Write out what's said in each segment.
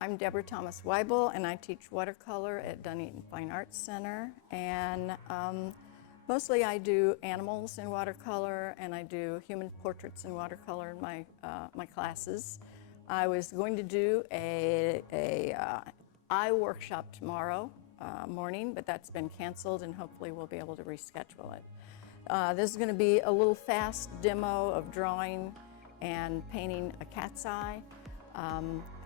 I'm Debra Thomas Weible, and I teach watercolor at Dunedin Fine Arts Center. And mostly I do animals in watercolor, and I do human portraits in watercolor in my classes. I was going to do a eye workshop tomorrow morning, but that's been canceled, and hopefully we'll be able to reschedule it. This is going to be a little fast demo of drawing and painting a cat's eye.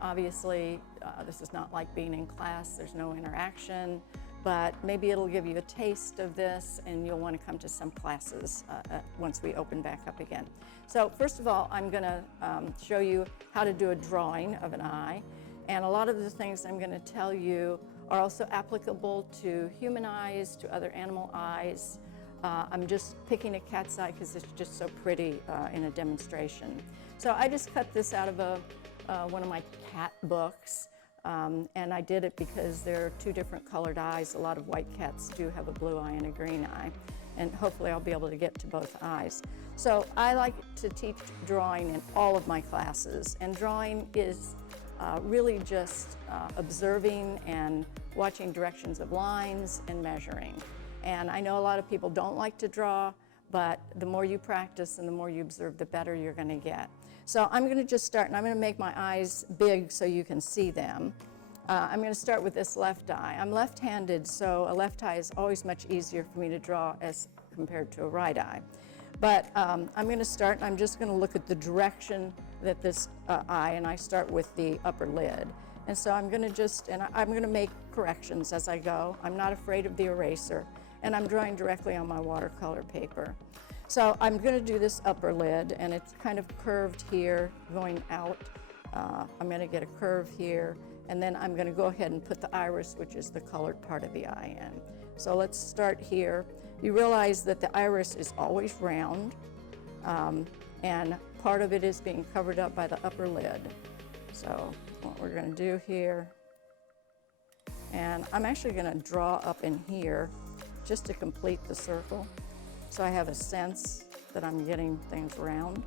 Obviously, this is not like being in class, there's no interaction, but maybe it'll give you a taste of this and you'll want to come to some classes once we open back up again. So first of all, I'm going to show you how to do a drawing of an eye, and a lot of the things I'm going to tell you are also applicable to human eyes, to other animal eyes. I'm just picking a cat's eye because it's just so pretty in a demonstration. So I just cut this out of one of my cat books, and I did it because there are two different colored eyes. A lot of white cats do have a blue eye and a green eye, and hopefully I'll be able to get to both eyes. So I like to teach drawing in all of my classes, and drawing is really just observing and watching directions of lines and measuring. And I know a lot of people don't like to draw, but the more you practice and the more you observe, the better you're going to get. So I'm going to just start, and I'm going to make my eyes big so you can see them. I'm going to start with this left eye. I'm left-handed, so a left eye is always much easier for me to draw as compared to a right eye. But I'm going to start, and I'm just going to look at the direction that this eye, and I start with the upper lid. And so I'm going to make corrections as I go. I'm not afraid of the eraser, and I'm drawing directly on my watercolor paper. So I'm going to do this upper lid, and it's kind of curved here, going out. I'm going to get a curve here, and then I'm going to go ahead and put the iris, which is the colored part of the eye, in. So let's start here. You realize that the iris is always round, and part of it is being covered up by the upper lid. So what we're going to do here, and I'm actually going to draw up in here just to complete the circle, so I have a sense that I'm getting things round.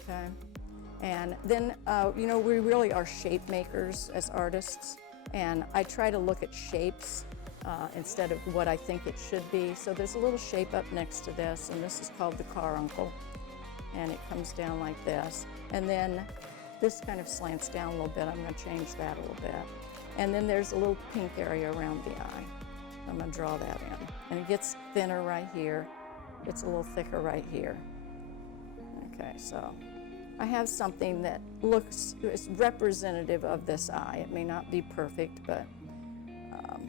Okay, and then you know, we really are shape makers as artists, and I try to look at shapes instead of what I think it should be. So there's a little shape up next to this, and this is called the carbuncle, and it comes down like this, and then this kind of slants down a little bit. I'm going to change that a little bit. And then there's a little pink area around the eye. I'm going to draw that in. And it gets thinner right here. It's a little thicker right here. Okay, so I have something that is representative of this eye. It may not be perfect, but I'm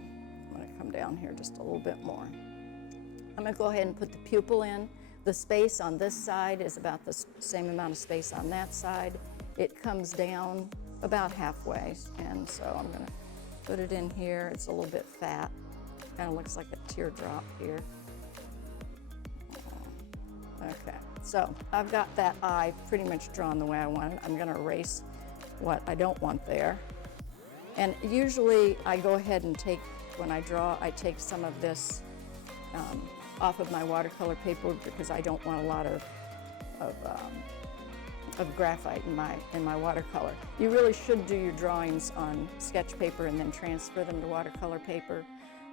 going to come down here just a little bit more. I'm going to go ahead and put the pupil in. The space on this side is about the same amount of space on that side. It comes down about halfway, and so I'm going to put it in here. It's a little bit fat, kind of looks like a teardrop here. Okay, so I've got that eye pretty much drawn the way I want it. I'm going to erase what I don't want there, and usually I go ahead and when I draw, I take some of this off of my watercolor paper because I don't want a lot of graphite in my watercolor. You really should do your drawings on sketch paper and then transfer them to watercolor paper,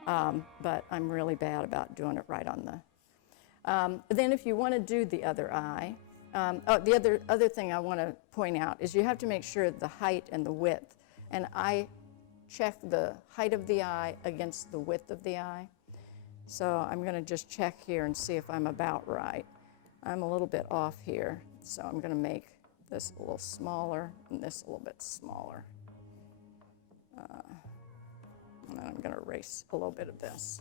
but I'm really bad about doing it right on the. Then if you want to do the other eye, the other thing I want to point out is you have to make sure the height and the width, and I check the height of the eye against the width of the eye. So I'm going to just check here and see if I'm about right. I'm a little bit off here. So I'm going to make this a little smaller and this a little bit smaller. And then I'm going to erase a little bit of this.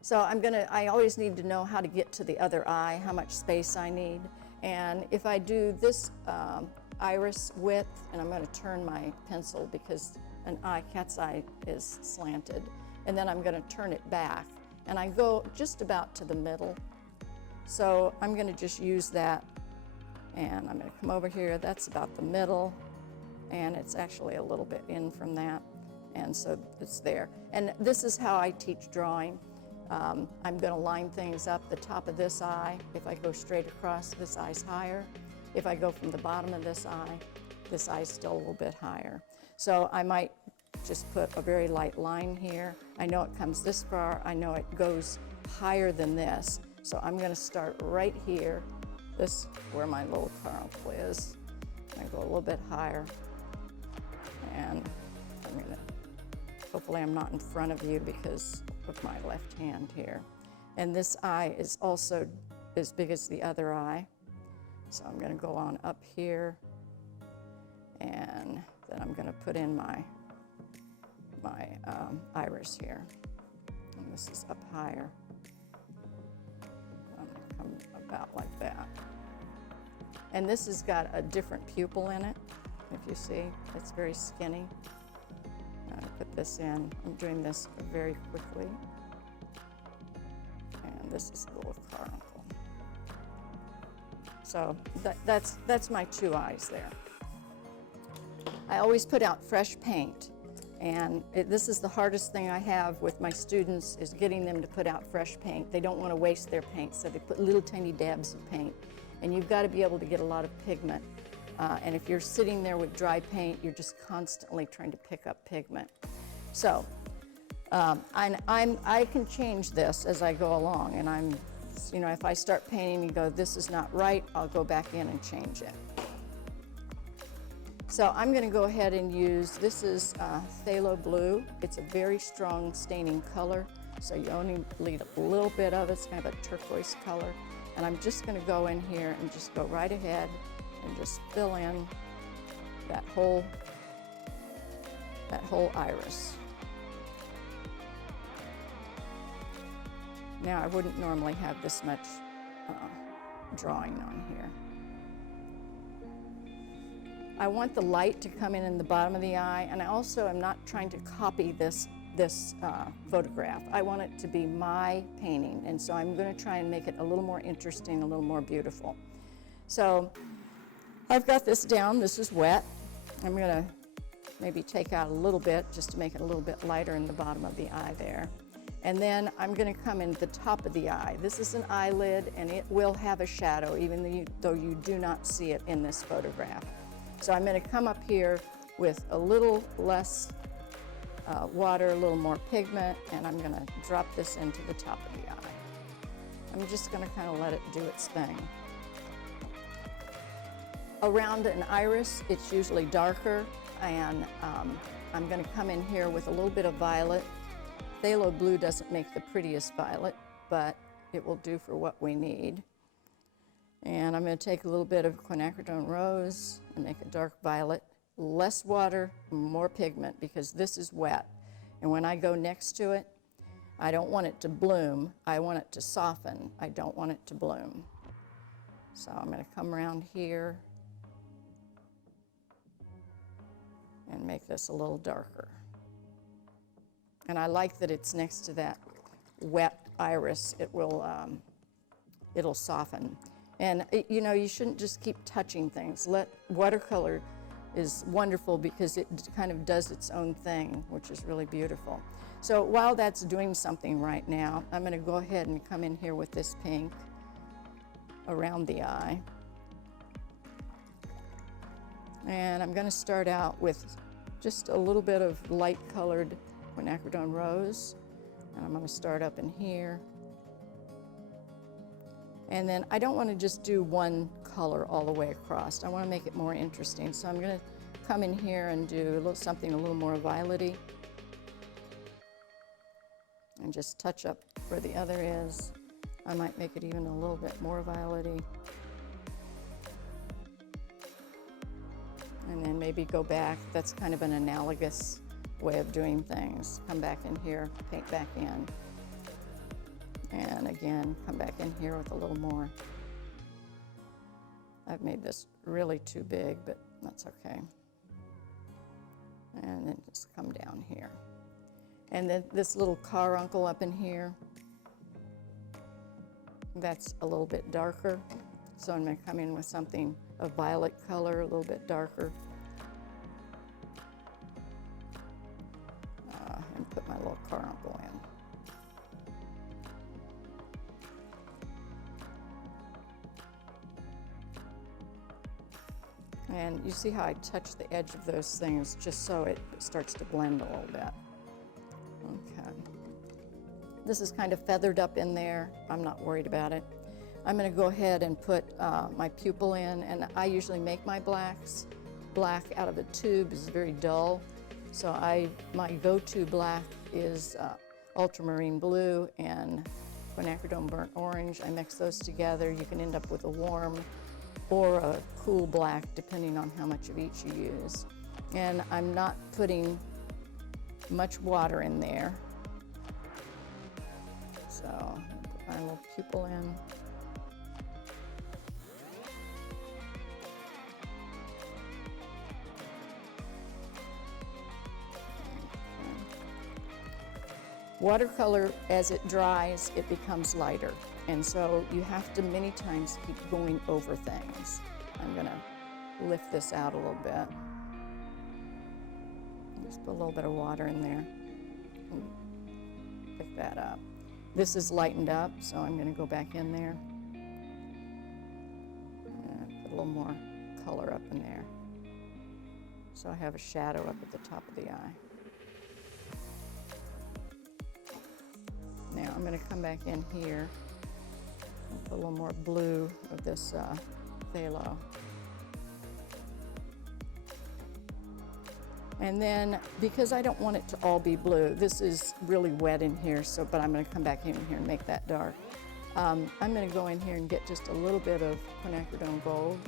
So I always need to know how to get to the other eye, how much space I need. And if I do this iris width, and I'm going to turn my pencil because cat's eye is slanted, and then I'm going to turn it back. And I go just about to the middle. So I'm going to just use that, and I'm going to come over here. That's about the middle, and it's actually a little bit in from that, and so it's there. And this is how I teach drawing. I'm going to line things up. The top of this eye, if I go straight across, this eye's higher. if I go from the bottom of this eye is still a little bit higher. So I might just put a very light line here. I know it comes this far. I know it goes higher than this. So I'm going to start right here. This where my little caruncle is. I go a little bit higher. And I'm going to, hopefully I'm not in front of you because of my left hand here. And this eye is also as big as the other eye. So I'm going to go on up here, and then I'm going to put in my iris here. And this is up higher. I'm going to come about like that. And this has got a different pupil in it. If you see, it's very skinny. I'm going to put this in. I'm doing this very quickly. And this is a little caruncle. So that's my two eyes there. I always put out fresh paint, and this is the hardest thing I have with my students is getting them to put out fresh paint. They don't want to waste their paint, so they put little tiny dabs of paint. And you've got to be able to get a lot of pigment. And if you're sitting there with dry paint, you're just constantly trying to pick up pigment. So I can change this as I go along, and if I start painting and go, this is not right, I'll go back in and change it. So I'm going to go ahead and use, this is phthalo blue. It's a very strong staining color, so you only need a little bit of it. It's kind of a turquoise color. And I'm just going to go in here and just go right ahead and just fill in that whole iris. Now, I wouldn't normally have this much drawing on here. I want the light to come in the bottom of the eye, and I also am not trying to copy this photograph. I want it to be my painting, and so I'm going to try and make it a little more interesting, a little more beautiful. So I've got this down. This is wet. I'm going to maybe take out a little bit just to make it a little bit lighter in the bottom of the eye there. And then I'm going to come in the top of the eye. This is an eyelid, and it will have a shadow, even though you do not see it in this photograph. So I'm going to come up here with a little less water, a little more pigment, and I'm going to drop this into the top of the eye. I'm just going to kind of let it do its thing. Around an iris, it's usually darker, and I'm going to come in here with a little bit of violet. Phthalo blue doesn't make the prettiest violet, but it will do for what we need. And I'm going to take a little bit of quinacridone rose and make a dark violet. Less water, more pigment, because this is wet. And when I go next to it, I don't want it to bloom. I want it to soften. I don't want it to bloom. So I'm going to come around here and make this a little darker. And I like that it's next to that wet iris. It'll soften. And you shouldn't just keep touching things. Watercolor is wonderful because it kind of does its own thing, which is really beautiful. So while that's doing something right now, I'm going to go ahead and come in here with this pink around the eye. And I'm going to start out with just a little bit of light colored quinacridone rose, and I'm going to start up in here. And then I don't want to just do one color all the way across. I want to make it more interesting. So I'm going to come in here and do something a little more violet-y, and just touch up where the other is. I might make it even a little bit more violet-y. And then maybe go back. That's kind of an analogous way of doing things. Come back in here, paint back in. And again, come back in here with a little more. I've made this really too big, but that's okay. And then just come down here. And then this little caruncle up in here, that's a little bit darker. So I'm going to come in with something of violet color, a little bit darker. And put my little caruncle in. And you see how I touch the edge of those things just so it starts to blend a little bit. Okay. This is kind of feathered up in there. I'm not worried about it. I'm going to go ahead and put my pupil in, and I usually make my blacks. Black out of a tube is very dull, so my go-to black is ultramarine blue and quinacridone burnt orange. I mix those together. You can end up with a warm or a cool black depending on how much of each you use. And I'm not putting much water in there. So put my little pupil in. Watercolor, as it dries, it becomes lighter. And so you have to many times keep going over things. I'm gonna lift this out a little bit. Just put a little bit of water in there. And pick that up. This is lightened up, so I'm gonna go back in there. And put a little more color up in there. So I have a shadow up at the top of the eye. Now I'm going to come back in here and put a little more blue of this phthalo. And then, because I don't want it to all be blue, this is really wet in here, but I'm going to come back in here and make that dark. I'm going to go in here and get just a little bit of quinacridone gold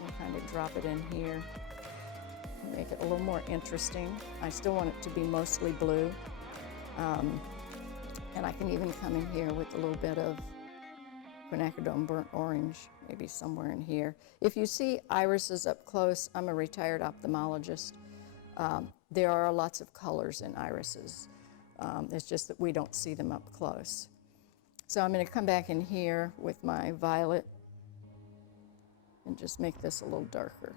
and kind of drop it in here. Make it a little more interesting. I still want it to be mostly blue. And I can even come in here with a little bit of quinacridone burnt orange, maybe somewhere in here. If you see irises up close, I'm a retired ophthalmologist. There are lots of colors in irises. It's just that we don't see them up close. So I'm going to come back in here with my violet and just make this a little darker.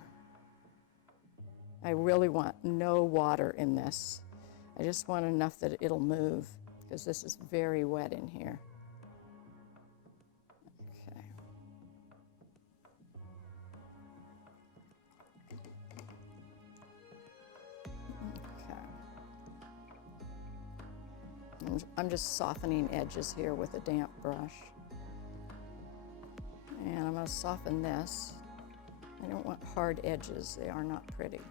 I really want no water in this. I just want enough that it'll move, because this is very wet in here. Okay. Okay. I'm just softening edges here with a damp brush. And I'm going to soften this. I don't want hard edges. They are not pretty.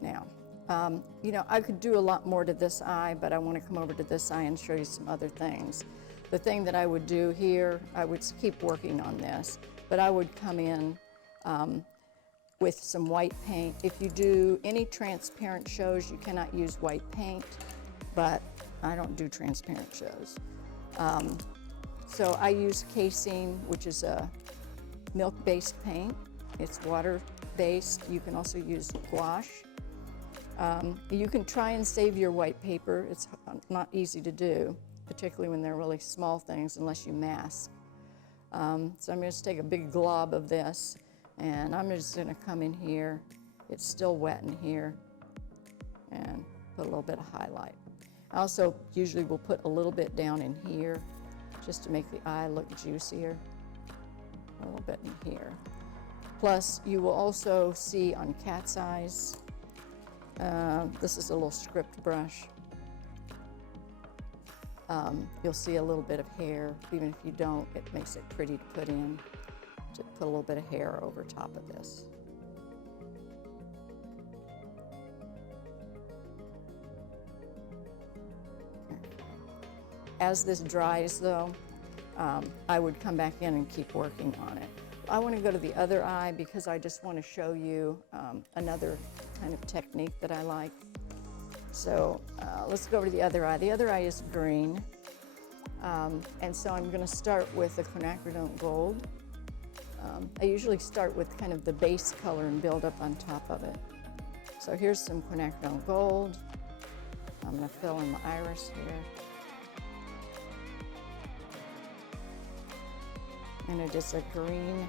Now, you know, I could do a lot more to this eye, but I want to come over to this eye and show you some other things. The thing that I would do here, I would keep working on this, but I would come in with some white paint. If you do any transparent shows, you cannot use white paint, but I don't do transparent shows. So I use casing, which is a milk-based paint. It's water-based. You can also use gouache. You can try and save your white paper. It's not easy to do, particularly when they're really small things, unless you mask. So I'm going to take a big glob of this, and I'm just going to come in here. It's still wet in here, and put a little bit of highlight. I also usually will put a little bit down in here, just to make the eye look juicier. A little bit in here. Plus, you will also see on cat's eyes, this is a little script brush. You'll see a little bit of hair. Even if you don't, it makes it pretty to put in. To put a little bit of hair over top of this. As this dries, though, I would come back in and keep working on it. I want to go to the other eye because I just want to show you another kind of technique that I like. So let's go over to the other eye. The other eye is green. And so I'm going to start with the quinacridone gold. I usually start with kind of the base color and build up on top of it. So here's some quinacridone gold. I'm going to fill in the iris here. And it is a green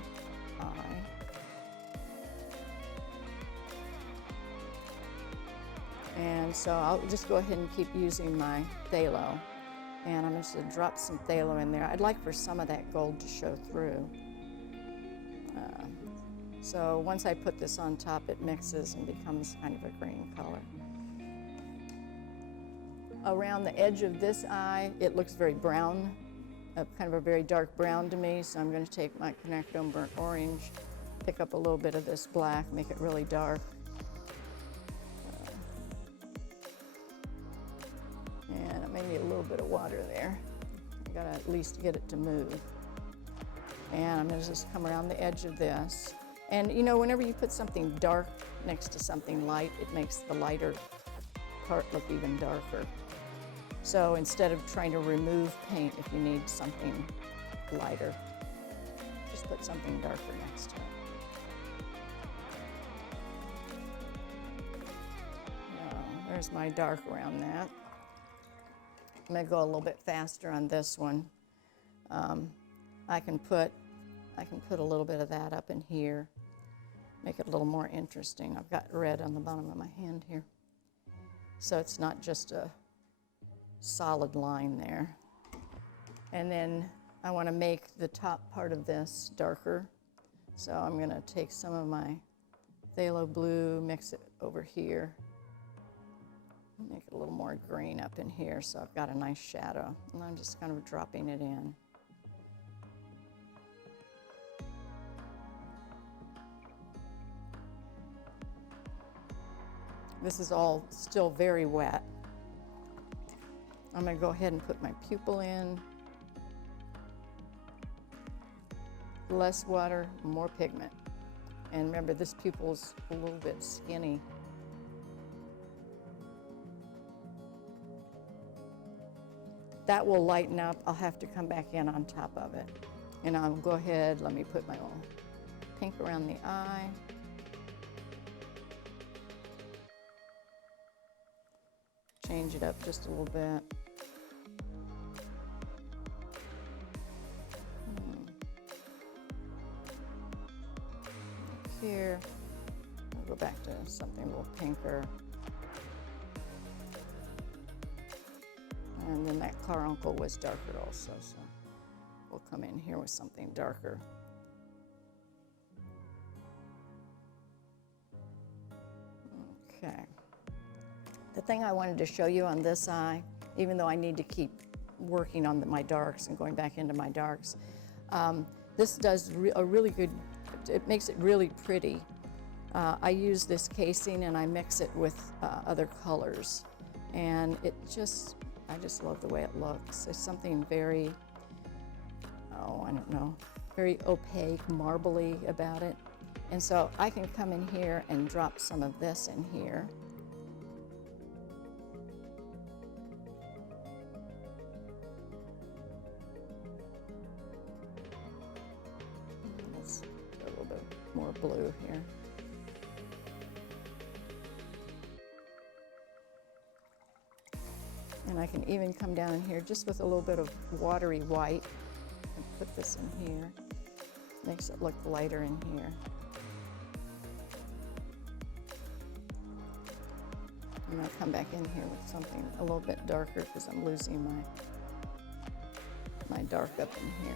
eye. And so I'll just go ahead and keep using my phthalo. And I'm just going to drop some phthalo in there. I'd like for some of that gold to show through. So once I put this on top, it mixes and becomes kind of a green color. Around the edge of this eye, it looks very brown, kind of a very dark brown to me, so I'm going to take my quinacridone burnt orange, pick up a little bit of this black, make it really dark. And I may need a little bit of water there. I gotta at least get it to move. And I'm gonna just come around the edge of this. And you know, whenever you put something dark next to something light, it makes the lighter part look even darker. So instead of trying to remove paint, if you need something lighter, just put something darker next to it. Now, there's my dark around that. I'm going to go a little bit faster on this one. I can put a little bit of that up in here, make it a little more interesting. I've got red on the bottom of my hand here, so it's not just a solid line there. And then I want to make the top part of this darker, so I'm going to take some of my phthalo blue, mix it over here, make it a little more green up in here, so I've got a nice shadow, and I'm just kind of dropping it in. This is all still very wet. I'm going to go ahead and put my pupil in. Less water, more pigment. And remember, this pupil's a little bit skinny. That will lighten up. I'll have to come back in on top of it. And I'll go ahead, let me put my little pink around the eye. Change it up just a little bit. Here, I'll go back to something a little pinker. And then that carbuncle was darker also, so we'll come in here with something darker. Okay. The thing I wanted to show you on this eye, even though I need to keep working on my darks and going back into my darks, this does a really good, it makes it really pretty. I use this casing and I mix it with other colors, and I just love the way it looks. There's something very, I don't know, very opaque, marbly about it. And so I can come in here and drop some of this in here. Let's put a little bit more blue here. And I can even come down in here just with a little bit of watery white and put this in here. Makes it look lighter in here. I'm going to come back in here with something a little bit darker because I'm losing my dark up in here.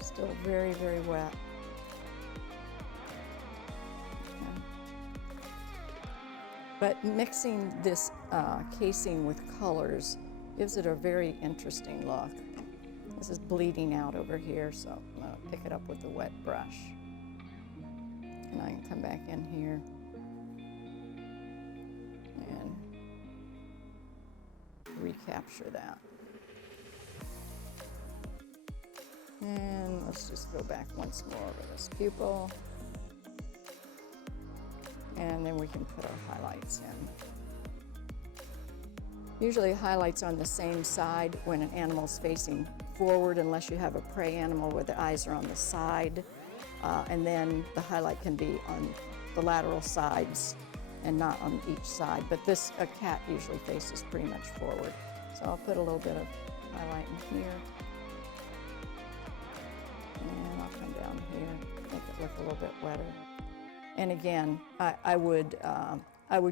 Still very, very wet. Okay. But mixing this casing with colors gives it a very interesting look. This is bleeding out over here, so I'm going to pick it up with a wet brush. And I can come back in here and recapture that. And let's just go back once more over this pupil. And then we can put our highlights in. Usually highlights on the same side when an animal's facing forward, unless you have a prey animal where the eyes are on the side. And then the highlight can be on the lateral sides and not on each side. But a cat usually faces pretty much forward. So I'll put a little bit of highlight in here. down here, make it look a little bit wetter. And again, I would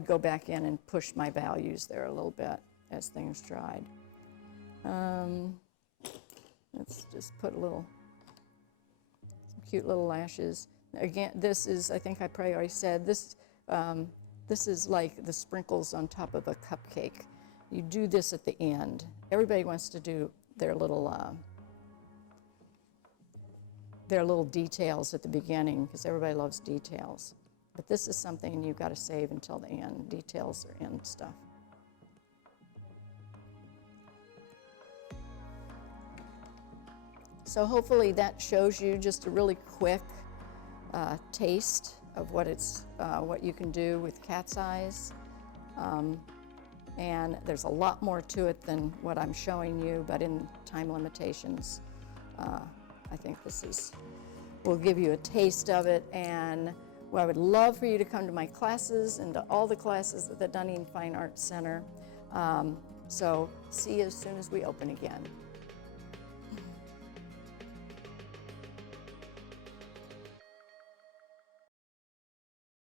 go back in and push my values there a little bit as things dried. Let's just put some cute little lashes. Again, this is, I think I probably already said, this is like the sprinkles on top of a cupcake. You do this at the end. Everybody wants to do their little details at the beginning because everybody loves details. But this is something you've got to save until the end. Details are end stuff. So hopefully that shows you just a really quick taste of what you can do with cat's eyes. And there's a lot more to it than what I'm showing you, but in time limitations, I think will give you a taste of it. And I would love for you to come to my classes and to all the classes at the Dunedin Fine Arts Center. So see you as soon as we open again.